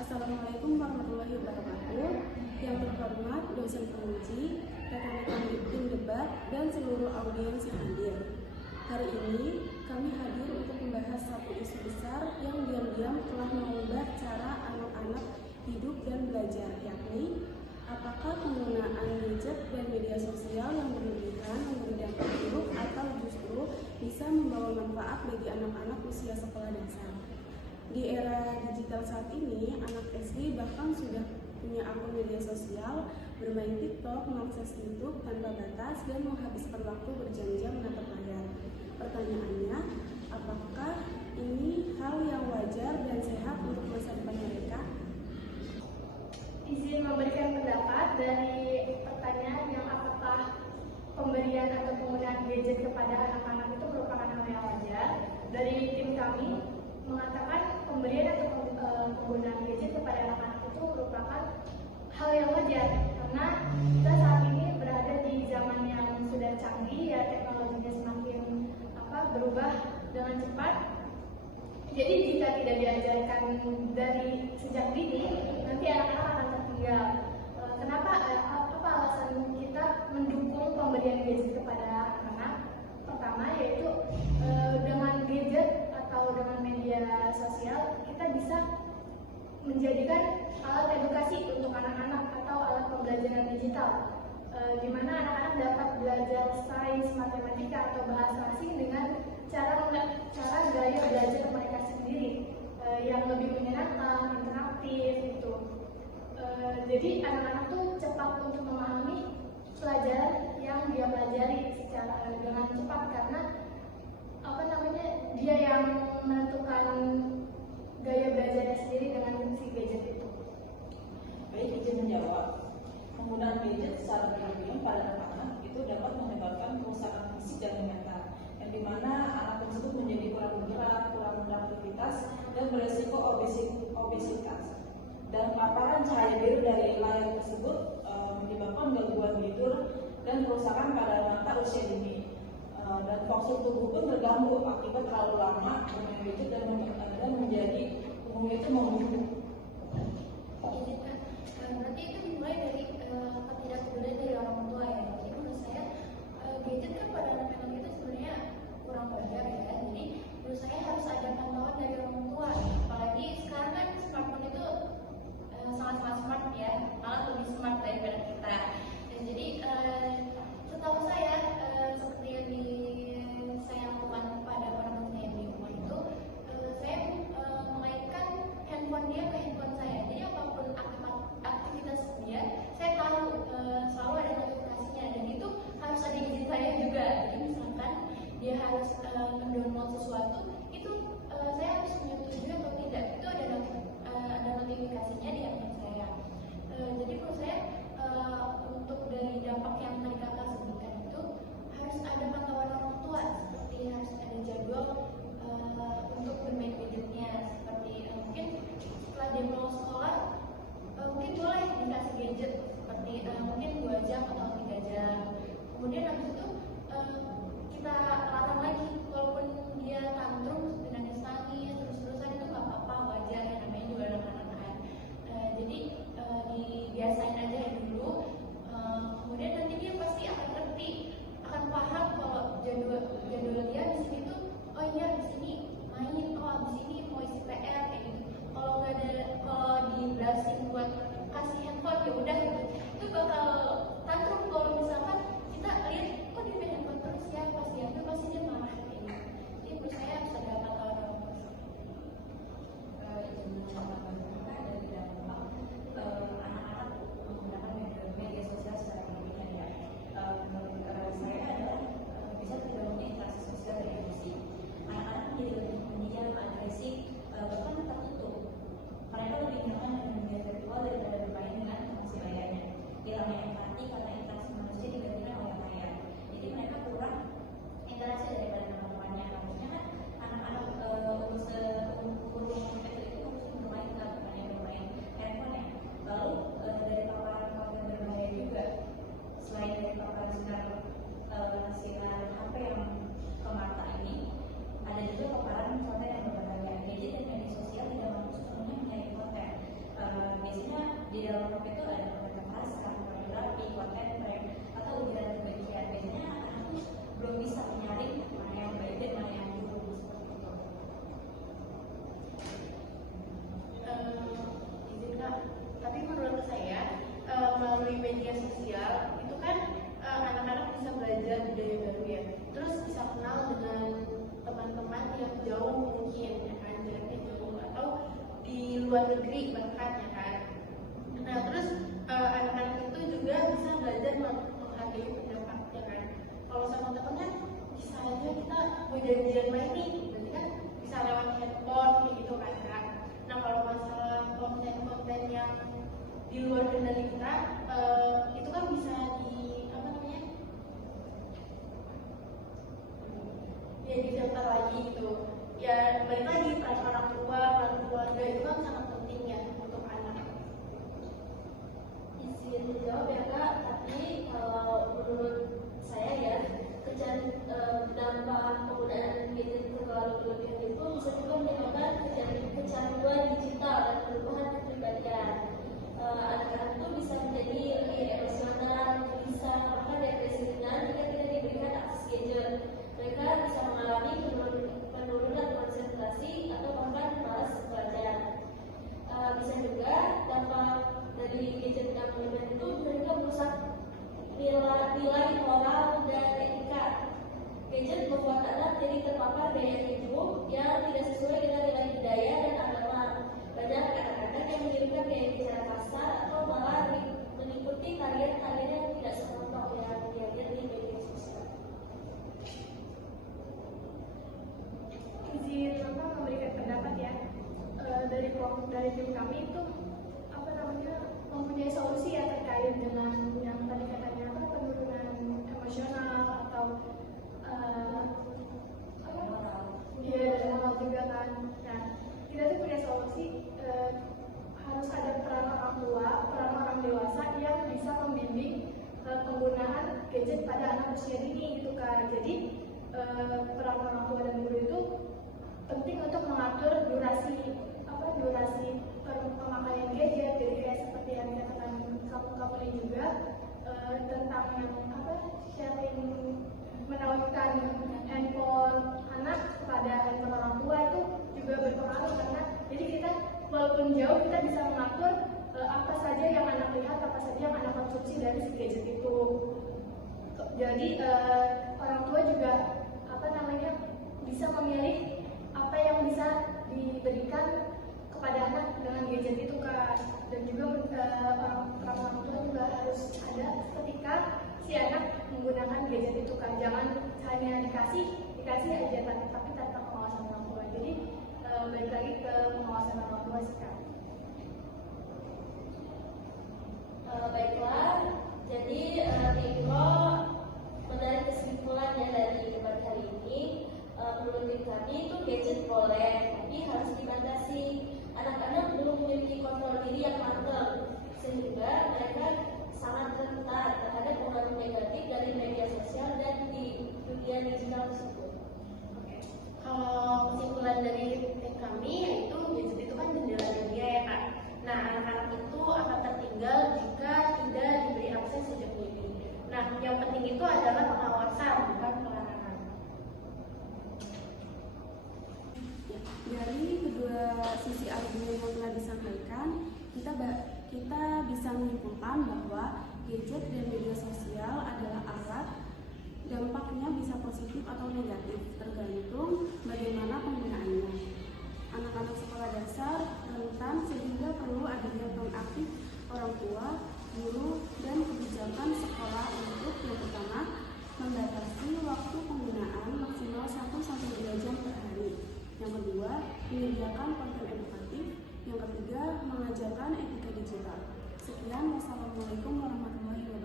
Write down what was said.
Assalamualaikum warahmatullahi wabarakatuh. Yang terhormat dosen penguji, rekan-rekan tim debat, dan seluruh audiens yang hadir. Hari ini kami hadir untuk membahas satu isu besar yang diam-diam telah mengubah cara anak-anak hidup dan belajar, yakni apakah penggunaan gadget dan media sosial yang berlebihan memberi dampak buruk atau justru bisa membawa manfaat bagi anak-anak usia sekolah dasar. Di era digital saat ini, anak SD bahkan sudah punya akun media sosial, bermain TikTok, mengakses YouTube tanpa batas, dan menghabiskan waktu berjam-jam menatap layar. Pertanyaannya, apakah ini hal yang wajar dan sehat untuk masa depan mereka? Izin memberikan pendapat dari pertanyaan yang apakah pemberian atau penggunaan gadget kepada anak-anak itu merupakan hal yang wajar. Dari tim kami mengatakan pemberian atau penggunaan gadget kepada anak-anak itu merupakan hal yang wajar karena kita saat ini berada di zaman yang sudah canggih, ya teknologinya semakin berubah dengan cepat. Jadi jika tidak diajarkan dari sejak dini, nanti anak-anak akan tertinggal. Kenapa? Apa alasan kita mendukung pemberian gadget kepada anak-anak? Pertama yaitu dengan gadget atau dengan media sosial kita bisa menjadikan alat edukasi untuk anak-anak atau alat pembelajaran digital, di mana anak-anak dapat belajar sains, matematika atau bahasa asing dengan cara gaya belajar mereka sendiri yang lebih menyenangkan, interaktif gitu. Jadi anak-anak tuh cepat untuk memahami pelajaran yang dia pelajari secara dengan cepat karena dia yang menentukan gaya belajarnya sendiri dengan si gadget itu. Baik, izin menjawab. Penggunaan gadget secara berlebihan pada anak-anak itu dapat menyebabkan kerusakan fisik dan mental, yang dimana anak tersebut menjadi kurang bergerak, kurang beraktivitas, dan beresiko obesitas. Dan paparan cahaya biru dari layar tersebut menyebabkan gangguan tidur dan kerusakan pada mata usia dini. Dan funksi tubuh pun terganggu akibat terlalu lama bermain gadget dan menjadi umumnya itu membungkuk. Berarti itu dimulai dari ketidakpedulian dari orang tua ya. Jadi menurut saya gadget kan pada anak-anak itu sebenarnya kurang wajar ya. Jadi menurut saya harus ada pantauan dari orang tua. Apalagi sekarang kan smartphone itu sangat-sangat smart ya, malah lebih smart daripada kita. Dan jadi setahu saya seperti yang saya lakukan pada orang saya di rumah itu, saya mengaitkan handphone dia ke handphone saya. Jadi apapun aktivitas dia, saya tahu selalu ada notifikasinya, dan itu harus ada izin saya juga. Jadi misalkan dia harus mendownload sesuatu, itu saya harus menyetujui atau tidak. Itu ada notifikasinya di handphone saya. Jadi menurut saya untuk dari dampak yang tadi kakak sebutkan itu harus ada pantauan orang tua, seperti harus ada jadwal untuk bermain gadgetnya, seperti mungkin setelah dia mau sekolah mungkin boleh dikasih gadget seperti mungkin 2 jam atau 3 jam. Kemudian habis itu kita larang lagi, walaupun dia tantrum dengan nangis terus-terusan itu nggak apa-apa, wajar ya, namanya juga anak-anak kan. Jadi dibiasain aja ya dulu. Kemudian nanti dia pasti akan ngerti, akan paham kalau jadwal dia di sini tuh, oh iya di sini main, oh di sini mau isi PR kayak gitu. Kalau nggak ada, kalau dibelasin buat kasih handphone ya udah gitu, itu bakal tantrum. Kalau misalkan kita lihat kok dia main handphone terus ya, pasti dia marah kayak gitu. Jadi menurut saya harus ada di dalam HP itu ada konten kekerasan, pornografi, konten prank, atau ujaran kebencian. Biasanya anak tuh belum bisa menyaring mana yang baik dan mana yang buruk seperti itu. Izin Kak, tapi menurut saya melalui media sosial itu kan anak-anak bisa belajar budaya baru ya, terus bisa kenal dengan teman-teman yang jauh mungkin ya kan, jaraknya jauh atau di luar negeri bahkan ya kan. Nah terus anak-anak itu juga bisa belajar menghargai pendapat ya kan. Kalau sama teman kan bisa aja kita mau janjian main nih, berarti kan bisa lewat handphone kayak gitu kan Kak. Nah kalau masalah konten-konten yang di luar kendali kita itu kan bisa di apa namanya ya difilter lagi gitu ya, balik lagi peran orang tua, peran keluarga itu kan sangat penting ya untuk anak. Izin menjawab ya Kak, tapi kalau menurut saya ya, dampak penggunaan gadget terlalu berlebihan itu bisa juga menyebabkan kecanduan digital dan perubahan kepribadian. Anak-anak itu bisa menjadi lebih emosional, gelisah, bahkan depresi ringan jika tidak diberikan akses gadget. Mereka bisa mengalami penurunan konsentrasi atau bahkan malas belajar. Bisa juga dampak dari gadget yang berlebihan itu juga merusak nilai moral dan etika. Gadget membuat anak jadi terpapar gaya hidup yang tidak sesuai dengan nilai budaya dan agama. Banyak anak-anak yang mengirimkan gaya bicara kasar atau malah mengikuti tarian-tarian yang tidak senonoh yang dia di media sosial. Izin memberikan pendapat ya, dari tim kami itu apa namanya mempunyai solusi ya terkait dengan yang tadi katanya penurunan emosional atau dan moral juga kan. Nah kita tuh punya solusi, harus ada peran orang tua, peran orang dewasa yang bisa membimbing penggunaan gadget pada anak usia dini gitu kan. Jadi peran orang tua dan guru itu penting untuk mengatur durasi pemakaian gadget. Jadi kayak seperti yang dikatakan kamu ini juga tentang yang sharing, menawarkan handphone anak kepada handphone orang tua itu juga berpengaruh, karena jadi kita walaupun jauh kita bisa mengatur apa saja yang anak lihat, apa saja yang anak konsumsi dari si gadget itu. Jadi orang tua juga bisa memilih apa yang bisa diberikan kepada anak dengan gadget itu kan. Dan juga orang tua juga harus ada ketika si anak menggunakan gadget itu kan. Jangan hanya dikasih aja tapi tanpa pengawasan orang tua. Jadi balik lagi ke pengawasan orang tua sih kan. Baiklah, jadi Timo menarik kesimpulannya dari debat hari ini. Menurut tim kami itu gadget boleh, tapi harus dibatasi. Anak-anak belum memiliki kontrol diri yang matang, sehingga mereka sangat rentan terhadap pengaruh negatif dari media sosial dan di dunia digital tersebut. Kalau kesimpulan dari tim kami yaitu gadget itu kan jendela dunia ya Kak. Nah anak-anak itu akan tertinggal jika tidak diberi akses sejak dini. Nah yang penting itu adalah pengawasan, bukan pelarangan. Dari kedua sisi argumen yang telah disampaikan, kita bisa menyimpulkan bahwa gadget dan media sosial adalah alat. Dampaknya bisa positif atau negatif, tergantung bagaimana penggunaannya. Anak-anak sekolah dasar rentan sehingga perlu adanya peran aktif orang tua, guru, dan kebijakan sekolah untuk yang pertama membatasi waktu penggunaan maksimal 1-2 jam per hari. Yang kedua, menyediakan konten edukatif. Yang ketiga, mengajarkan etika digital. Sekian, wassalamualaikum warahmatullahi wabarakatuh.